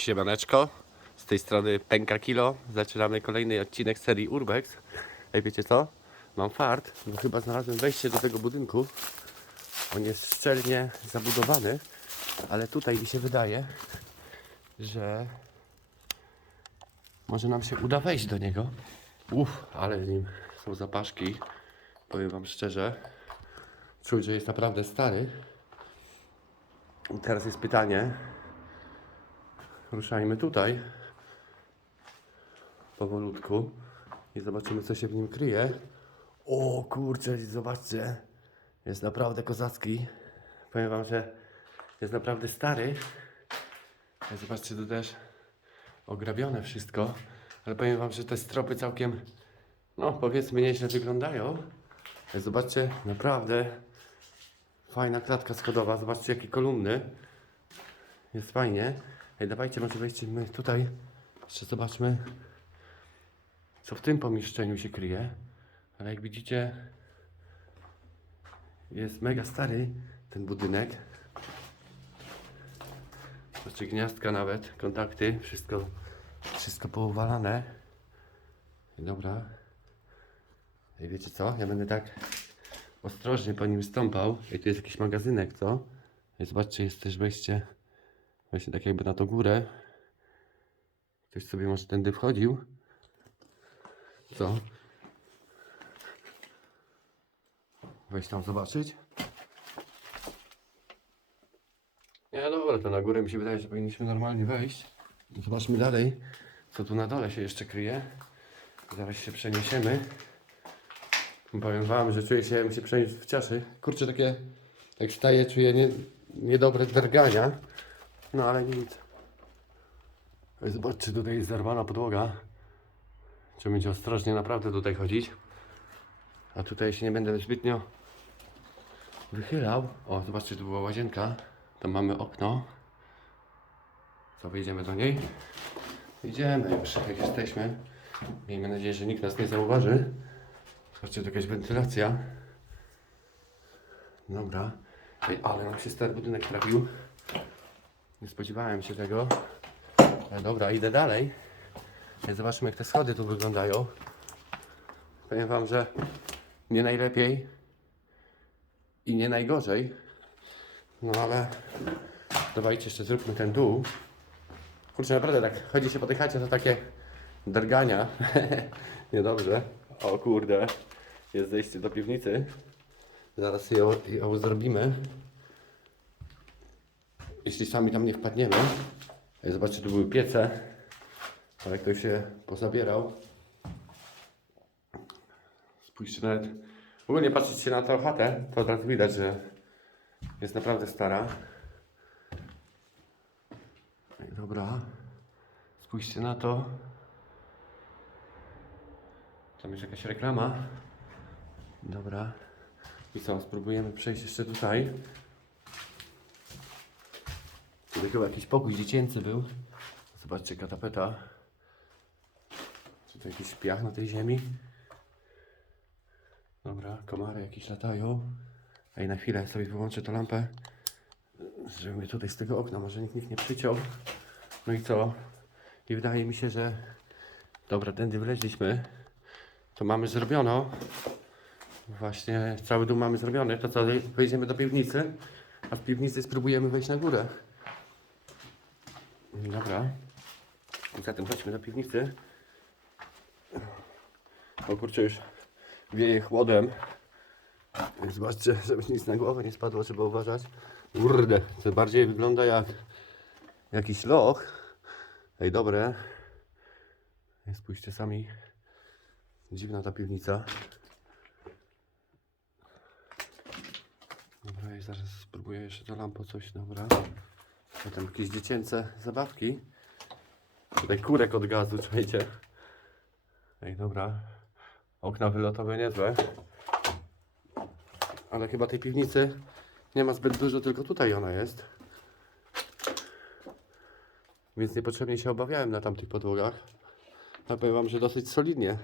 Siemaneczko, z tej strony Pęka Kilo. Zaczynamy kolejny odcinek serii Urbex. Ej, wiecie co? Mam fart, bo chyba znalazłem wejście do tego budynku. On jest szczelnie zabudowany, ale tutaj mi się wydaje, że może nam się uda wejść do niego. Uff, ale w nim są zapaszki. Powiem wam szczerze, czuć, że jest naprawdę stary. I teraz jest pytanie, Ruszajmy tutaj powolutku i zobaczymy co się w nim kryje. O kurczę, zobaczcie. Jest naprawdę kozacki. Powiem wam, że jest naprawdę stary. Zobaczcie, tu też ograbione wszystko. Ale powiem wam, że te stropy całkiem, no powiedzmy, nieźle wyglądają. Zobaczcie, naprawdę fajna klatka schodowa. Zobaczcie, jakie kolumny. Jest fajnie. Ej, dawajcie, może wejdźmy tutaj. Jeszcze zobaczmy, co w tym pomieszczeniu się kryje. Ale jak widzicie, jest mega stary ten budynek. Zobaczcie, gniazdka nawet, kontakty, wszystko, wszystko pouwalane. Dobra. Ej, wiecie co? Ja będę tak ostrożnie po nim stąpał. Ej, tu jest jakiś magazynek, co? Ej, zobaczcie, jest też wejście Właśnie tak jakby na tą górę. Ktoś sobie może tędy wchodził. Co? Weź tam zobaczyć. Nie, dobra, to na górę mi się wydaje, że powinniśmy normalnie wejść. Zobaczmy dalej, co tu na dole się jeszcze kryje. Zaraz się przeniesiemy. Powiem wam, że czuję się, jakbym się przenieść w cieszy. Kurczę, takie, jak wstaję, czuję nie, niedobre drgania. No ale nic. Zobaczcie, tutaj jest zerwana podłoga. Trzeba będzie ostrożnie naprawdę tutaj chodzić. A tutaj się nie będę zbytnio wychylał. O, zobaczcie, tu była łazienka. Tam mamy okno. Co, wyjdziemy do niej? Idziemy już, jak jesteśmy. Miejmy nadzieję, że nikt nas nie zauważy. Zobaczcie, tu jakaś wentylacja. Dobra. Ej, ale nam się stary budynek trafił. Nie spodziewałem się tego. Ale dobra, idę dalej. I zobaczmy jak te schody tu wyglądają. Powiem wam, że nie najlepiej i nie najgorzej. No ale dawajcie jeszcze zróbmy ten dół. Kurczę, naprawdę tak chodzi się po tej chacie, to takie drgania. Niedobrze. O kurde, jest zejście do piwnicy. Zaraz ją, ją zrobimy. Jeśli sami tam nie wpadniemy. Ej, Zobaczcie, tu były piece. Ale ktoś się pozabierał. Spójrzcie nawet. Ogólnie patrzeć się na tę chatę, to od razu widać, że jest naprawdę stara. Ej, dobra. Spójrzcie na to. Tam jest jakaś reklama. Dobra. I co, spróbujemy przejść jeszcze tutaj. Tutaj chyba jakiś pokój dziecięcy był. Zobaczcie, katapeta. Tutaj jakiś piach na tej ziemi. Dobra, komary jakieś latają. Ej, na chwilę sobie wyłączę tę lampę. Żeby mnie tutaj z tego okna może nikt, nikt nie przyciął. No i co? I wydaje mi się, że... Dobra, tędy wleźliśmy. To mamy zrobiono. Właśnie cały dół mamy zrobiony. To co, wejdziemy do piwnicy, a w piwnicy spróbujemy wejść na górę. Dobra. Zatem chodźmy do piwnicy. O kurczę, już wieje chłodem. Zobaczcie, żeby nic na głowę nie spadło, trzeba uważać. Kurde, to bardziej wygląda jak jakiś loch. Ej, dobre. Spójrzcie sami. Dziwna ta piwnica. Dobra, i zaraz spróbuję jeszcze to lampo coś, dobra. Potem jakieś dziecięce zabawki. Tutaj kurek od gazu, czujecie? Ej, dobra. Okna wylotowe niezłe. Ale chyba tej piwnicy nie ma zbyt dużo, tylko tutaj ona jest. Więc niepotrzebnie się obawiałem na tamtych podłogach. Ale powiem wam, że dosyć solidnie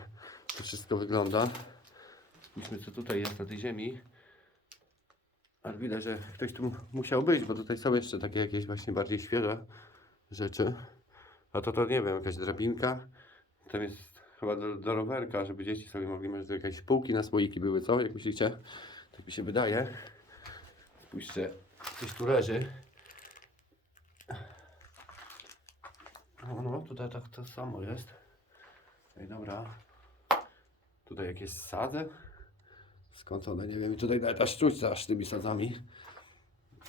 to wszystko wygląda. Spójrzmy co tutaj jest na tej ziemi. Ale widać, że ktoś tu musiał być, bo tutaj są jeszcze takie jakieś właśnie bardziej świeże rzeczy. A to to nie wiem, jakaś drabinka. Tam jest chyba do, do rowerka, żeby dzieci sobie mogli, może jakieś półki na słoiki były, co? Jak myślicie? Tak mi się wydaje. Spójrzcie, coś tu leży. No, no, tutaj tak to samo jest. Ej, dobra. Tutaj jakieś sady. Skąd one, nie wiem. I tutaj nawet ta sztućca aż tymi sadzami.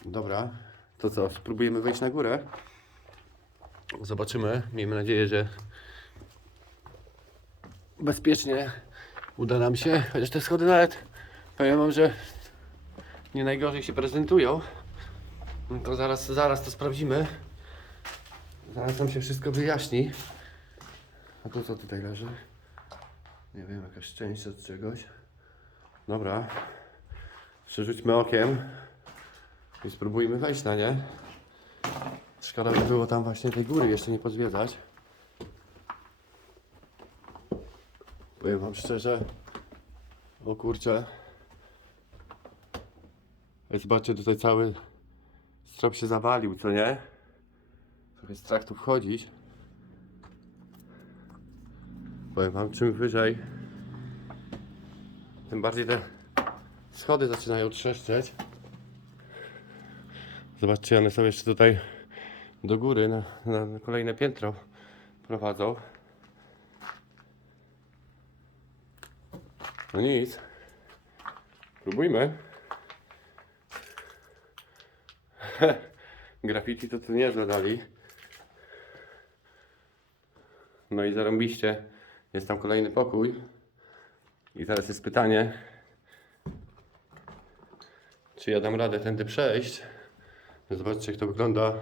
Dobra, to co? Spróbujemy wejść na górę. Zobaczymy. Miejmy nadzieję, że bezpiecznie uda nam się. Chociaż te schody nawet powiem wam, że nie najgorzej się prezentują. No To zaraz, zaraz to sprawdzimy. Zaraz nam się wszystko wyjaśni. A to co tutaj leży? Nie wiem, jakaś część od czegoś. Dobra. Przerzućmy okiem i spróbujmy wejść na nie. Szkoda by było tam właśnie tej góry jeszcze nie pozwiedzać. Powiem wam szczerze. O kurczę. Zobaczcie, tutaj cały strop się zawalił, co nie? Trochę strach tu wchodzić. Powiem wam, czym wyżej, tym bardziej te schody zaczynają trzeszczeć. Zobaczcie, one są jeszcze tutaj do góry, na, na, kolejne piętro prowadzą. No nic. Próbujmy. Graffiti to tu niezłe dali. No i zarąbiście. Jest tam kolejny pokój. I teraz jest pytanie, czy ja dam radę tędy przejść. Zobaczcie, jak to wygląda.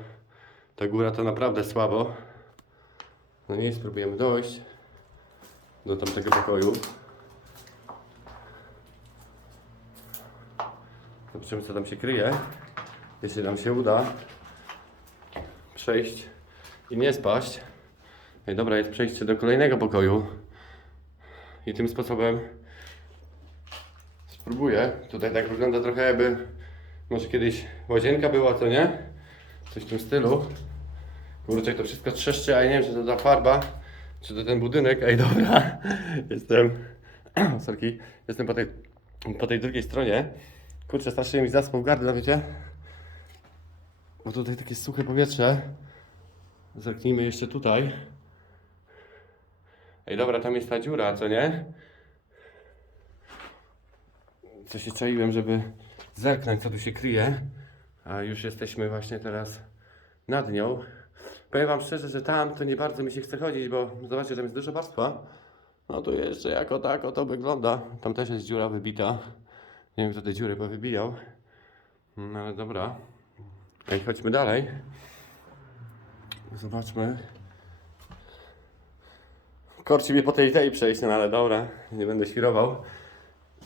Ta góra to naprawdę słabo. No nie, spróbujemy dojść do tamtego pokoju. Zobaczymy, co tam się kryje. Jeśli nam się uda przejść i nie spaść. Ej, dobra, jest przejście do kolejnego pokoju. I tym sposobem spróbuję. Tutaj tak wygląda trochę jakby może kiedyś łazienka była, co nie? Coś w tym stylu. Kurczę, to wszystko trzeszczy, a ja nie wiem, czy to ta farba, czy to ten budynek. Ej, dobra, jestem, sorki, jestem po tej, po tej drugiej stronie. Kurczę, strasznie mi zaspał gardła, wiecie? Bo tutaj takie suche powietrze. Zerknijmy jeszcze tutaj. Ej, dobra, tam jest ta dziura, co nie? Co się czaiłem, żeby zerknąć, co tu się kryje. A już jesteśmy właśnie teraz nad nią. Powiem Wam szczerze, że tam to nie bardzo mi się chce chodzić, bo zobaczcie, tam jest dużo warstwa. No tu jeszcze jako tako to wygląda. Tam też jest dziura wybita. Nie wiem, kto te dziury powybijał. No ale dobra. Ej, chodźmy dalej. Zobaczmy. Korci mnie po tej tej przejść, no ale dobra, nie będę świrował.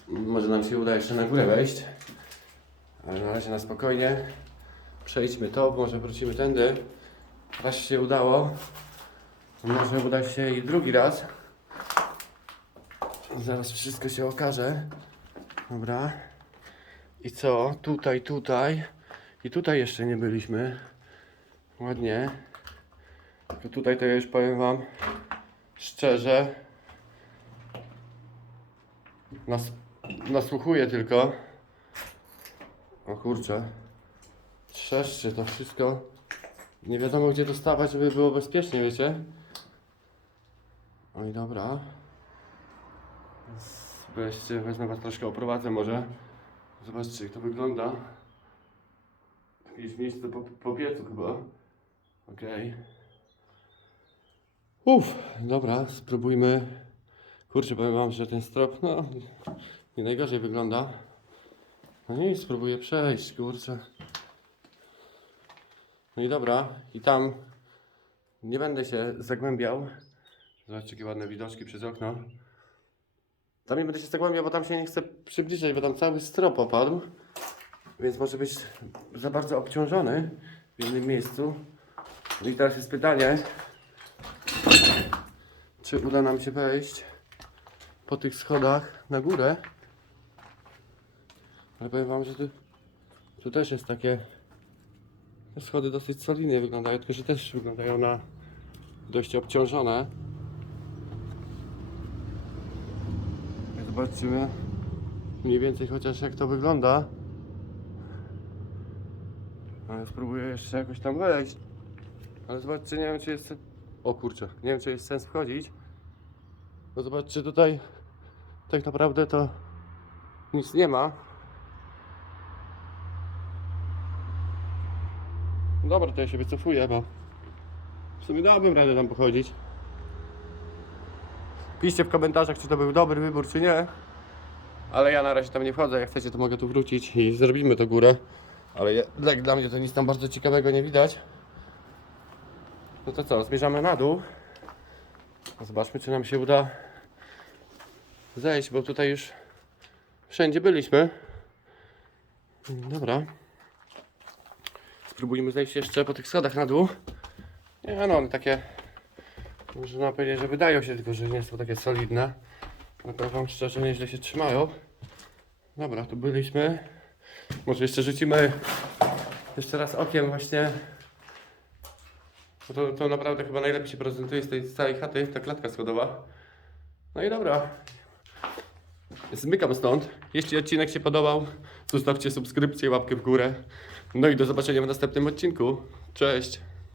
Może nam się uda jeszcze na górę wejść. Ale na razie na spokojnie. Przejdźmy to, może wrócimy tędy. Raz się udało. Może uda się i drugi raz. Zaraz wszystko się okaże. Dobra. I co? Tutaj, tutaj. I tutaj jeszcze nie byliśmy. Ładnie. Tylko tutaj to ja już powiem Wam szczerze. Nas, nasłuchuję tylko. O kurczę. Trzeszczy to wszystko. Nie wiadomo gdzie dostawać, żeby było bezpiecznie, wiecie? Oj, dobra. Weźcie, wezmę was troszkę oprowadzę może. Zobaczcie jak to wygląda. Jakieś miejsce po, po piecu chyba. Okej. Uff, dobra, spróbujmy. Kurczę, powiem wam, że ten strop, no, nie najgorzej wygląda. No nie, spróbuję przejść, kurczę. No i dobra, i tam nie będę się zagłębiał. Zobaczcie, jakie ładne widoczki przez okno. Tam nie będę się zagłębiał, bo tam się nie chcę przybliżać, bo tam cały strop opadł. Więc może być za bardzo obciążony w innym miejscu. No i teraz jest pytanie, czy uda nam się wejść po tych schodach na górę. Ale powiem wam, że tu, tu też jest takie te schody dosyć solidnie wyglądają, tylko że też wyglądają na dość obciążone. Zobaczymy mniej więcej chociaż jak to wygląda. Ale spróbuję jeszcze jakoś tam wejść. Ale zobaczcie, nie wiem czy jest... O kurczę, nie wiem czy jest sens wchodzić. Bo zobaczcie tutaj tak naprawdę to nic nie ma. Dobra, to ja się wycofuję, bo w sumie dałbym radę tam pochodzić. Piszcie w komentarzach, czy to był dobry wybór, czy nie. Ale ja na razie tam nie wchodzę. Jak chcecie, to mogę tu wrócić i zrobimy to górę. Ale ja, jak dla mnie to nic tam bardzo ciekawego nie widać. No to co, zmierzamy na dół. Zobaczmy, czy nam się uda zejść, bo tutaj już wszędzie byliśmy. Dobra. Spróbujmy zejść jeszcze po tych schodach na dół. Nie no, one takie, można powiedzieć, że wydają się, tylko że nie są takie solidne. Ale powiem wam szczerze, nieźle się trzymają. Dobra, tu byliśmy. Może jeszcze rzucimy jeszcze raz okiem właśnie. Bo to, to naprawdę chyba najlepiej się prezentuje z tej całej chaty, ta klatka schodowa. No i dobra. Zmykam stąd. Jeśli odcinek się podobał, zostawcie subskrypcję, łapkę w górę. No i do zobaczenia w następnym odcinku. Cześć!